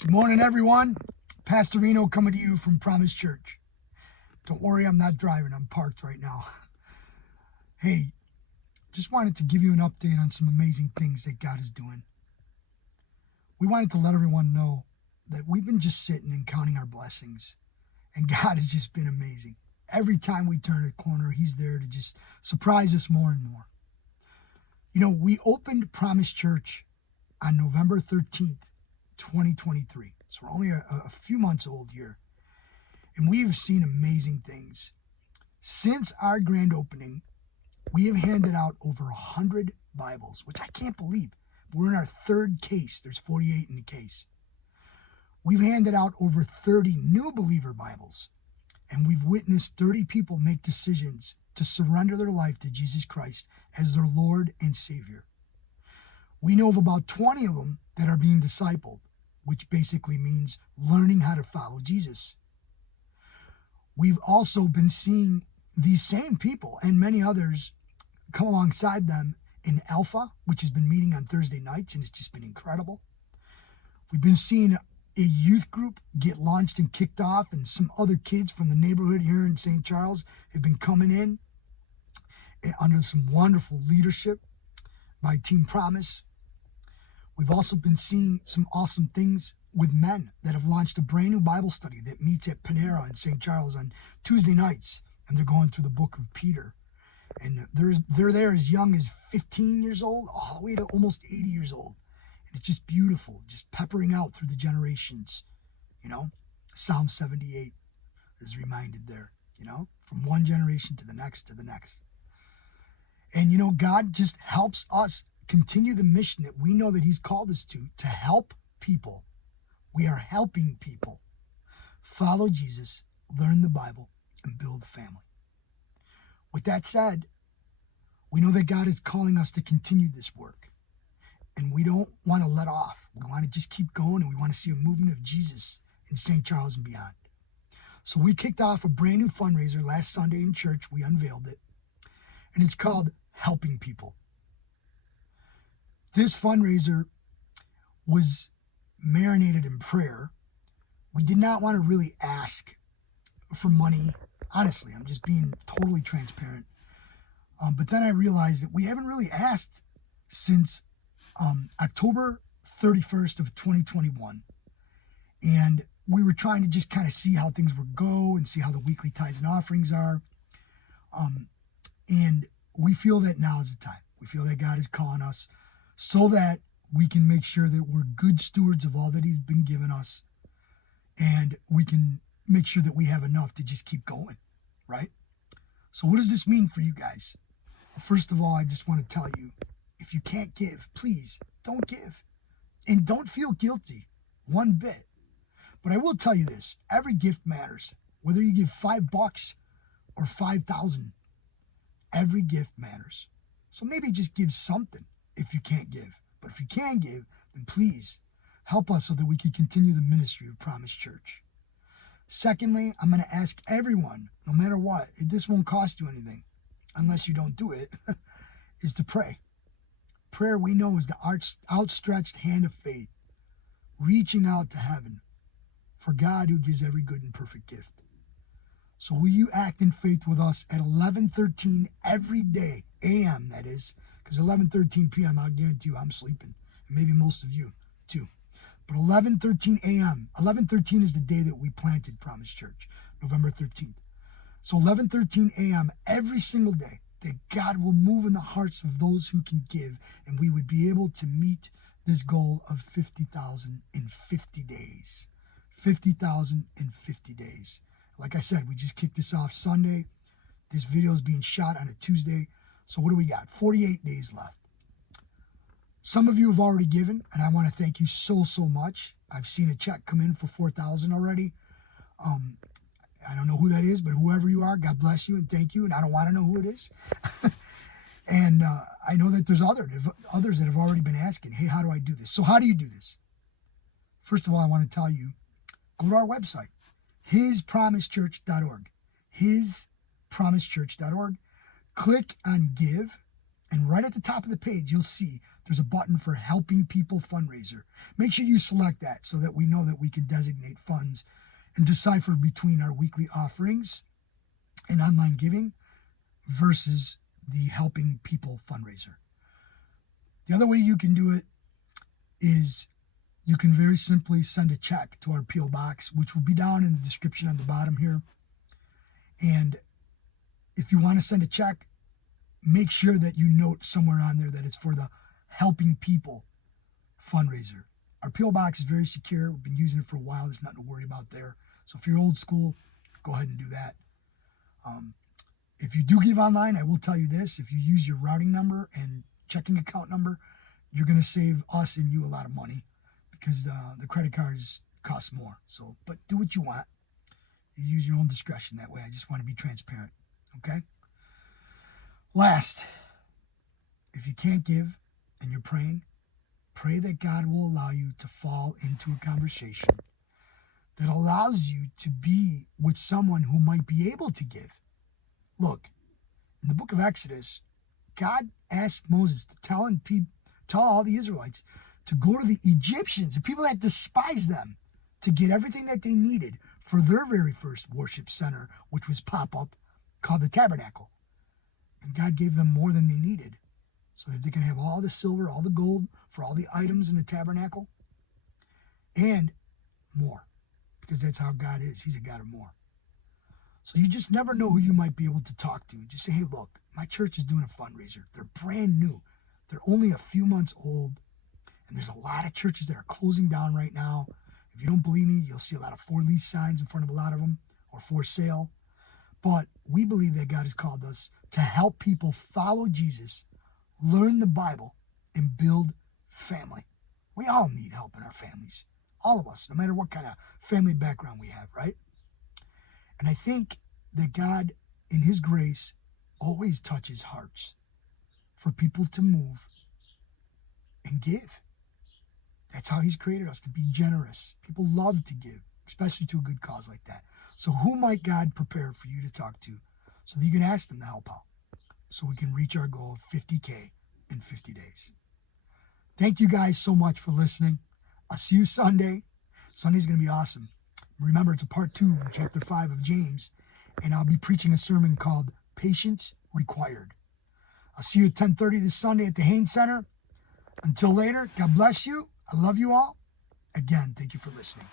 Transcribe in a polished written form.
Good morning, everyone. Pastor Rino coming to you from Promise Church. Don't worry, I'm not driving. I'm parked right now. Hey, just wanted to give you an update on some amazing things that God is doing. We wanted to let everyone know that we've been just sitting and counting our blessings, and God has just been amazing. Every time we turn a corner, He's there to just surprise us more and more. You know, we opened Promise Church on November 13th, 2023. So we're only a few months old here. And we have seen amazing things. Since our grand opening, we have handed out over 100 Bibles, which I can't believe. We're in our third case. There's 48 in the case. We've handed out over 30 new believer Bibles. And we've witnessed 30 people make decisions to surrender their life to Jesus Christ as their Lord and Savior. We know of about 20 of them that are being discipled, which basically means learning how to follow Jesus. We've also been seeing these same people and many others come alongside them in Alpha, which has been meeting on Thursday nights, and it's just been incredible. We've been seeing a youth group get launched and kicked off, and some other kids from the neighborhood here in St. Charles have been coming in under some wonderful leadership by Team Promise. We've also been seeing some awesome things with men that have launched a brand new Bible study that meets at Panera in St. Charles on Tuesday nights, and they're going through the book of Peter. And they're there as young as 15 years old, all the way to almost 80 years old. And it's just beautiful, just peppering out through the generations. You know, Psalm 78 is reminded there, you know, from one generation to the next to the next. And, you know, God just helps us continue the mission that we know that He's called us to help people. We are helping people follow Jesus, learn the Bible, and build a family. With that said, we know that God is calling us to continue this work, and we don't want to let off. We want to just keep going, and we want to see a movement of Jesus in St. Charles and beyond. So we kicked off a brand new fundraiser last Sunday in church. We unveiled it, and it's called Helping People. This fundraiser was marinated in prayer. We did not want to really ask for money. Honestly, I'm just being totally transparent. But then I realized that we haven't really asked since October 31st of 2021. And we were trying to just kind of see how things would go and see how the weekly tithes and offerings are. And we feel that now is the time. We feel that God is calling us so that we can make sure that we're good stewards of all that He's been giving us, and we can make sure that we have enough to just keep going, right? So what does this mean for you guys? First of all, I just want to tell you, if you can't give, please don't give. And don't feel guilty one bit. But I will tell you this, every gift matters. Whether you give $5 or 5,000, every gift matters. So maybe just give something if you can't give. But if you can give, then please help us so that we can continue the ministry of Promise Church. Secondly, I'm going to ask everyone, no matter what, this won't cost you anything, unless you don't do it, is to pray. Prayer, we know, is the outstretched hand of faith, reaching out to heaven for God who gives every good and perfect gift. So will you act in faith with us at 11:13 every day, a.m. that is, because 11:13 p.m., I'll guarantee you I'm sleeping, and maybe most of you too. But 11:13 a.m., 11:13 is the day that we planted Promise Church, November 13th. So 11:13 a.m. every single day, that God will move in the hearts of those who can give, and we would be able to meet this goal of 50,000 in 50 days. 50,000 in 50 days. Like I said, we just kicked this off Sunday. This video is being shot on a Tuesday. So what do we got? 48 days left. Some of you have already given, and I want to thank you so much. I've seen a check come in for 4,000 already. I don't know who that is, but whoever you are, God bless you and thank you. And I don't want to know who it is. And I know that there's others that have already been asking, hey, how do I do this? So how do you do this? First of all, I want to tell you, go to our website, hispromisechurch.org. Hispromisechurch.org. Click on Give, and right at the top of the page, you'll see there's a button for Helping People Fundraiser. Make sure you select that so that we know that we can designate funds and decipher between our weekly offerings and online giving versus the Helping People Fundraiser. The other way you can do it is you can very simply send a check to our P.O. Box, which will be down in the description on the bottom here. And if you want to send a check, make sure that you note somewhere on there that it's for the Helping People Fundraiser. Our P.O. Box is very secure. We've been using it for a while. There's nothing to worry about there. So if you're old school, go ahead and do that. If you do give online, I will tell you this. If you use your routing number and checking account number, you're going to save us and you a lot of money because the credit cards cost more. So, but do what you want. You use your own discretion that way. I just want to be transparent. Okay? Last, if you can't give and you're praying, pray that God will allow you to fall into a conversation that allows you to be with someone who might be able to give. Look, in the book of Exodus, God asked Moses to tell all the Israelites to go to the Egyptians, the people that despise them, to get everything that they needed for their very first worship center, which was pop-up, called the tabernacle. And God gave them more than they needed so that they can have all the silver, all the gold for all the items in the tabernacle and more, because that's how God is. He's a God of more. So you just never know who you might be able to talk to. Just say, hey, look, my church is doing a fundraiser. They're brand new. They're only a few months old. And there's a lot of churches that are closing down right now. If you don't believe me, you'll see a lot of for lease signs in front of a lot of them, or for sale. But we believe that God has called us to help people follow Jesus, learn the Bible, and build family. We all need help in our families. All of us, no matter what kind of family background we have, right? And I think that God, in his grace, always touches hearts for people to move and give. That's how he's created us, to be generous. People love to give, especially to a good cause like that. So who might God prepare for you to talk to so that you can ask them to help out so we can reach our goal of 50K in 50 days? Thank you guys so much for listening. I'll see you Sunday. Sunday's going to be awesome. Remember, it's a part 2 of chapter 5 of James, and I'll be preaching a sermon called Patience Required. I'll see you at 10:30 this Sunday at the Haynes Center. Until later, God bless you. I love you all. Again, thank you for listening.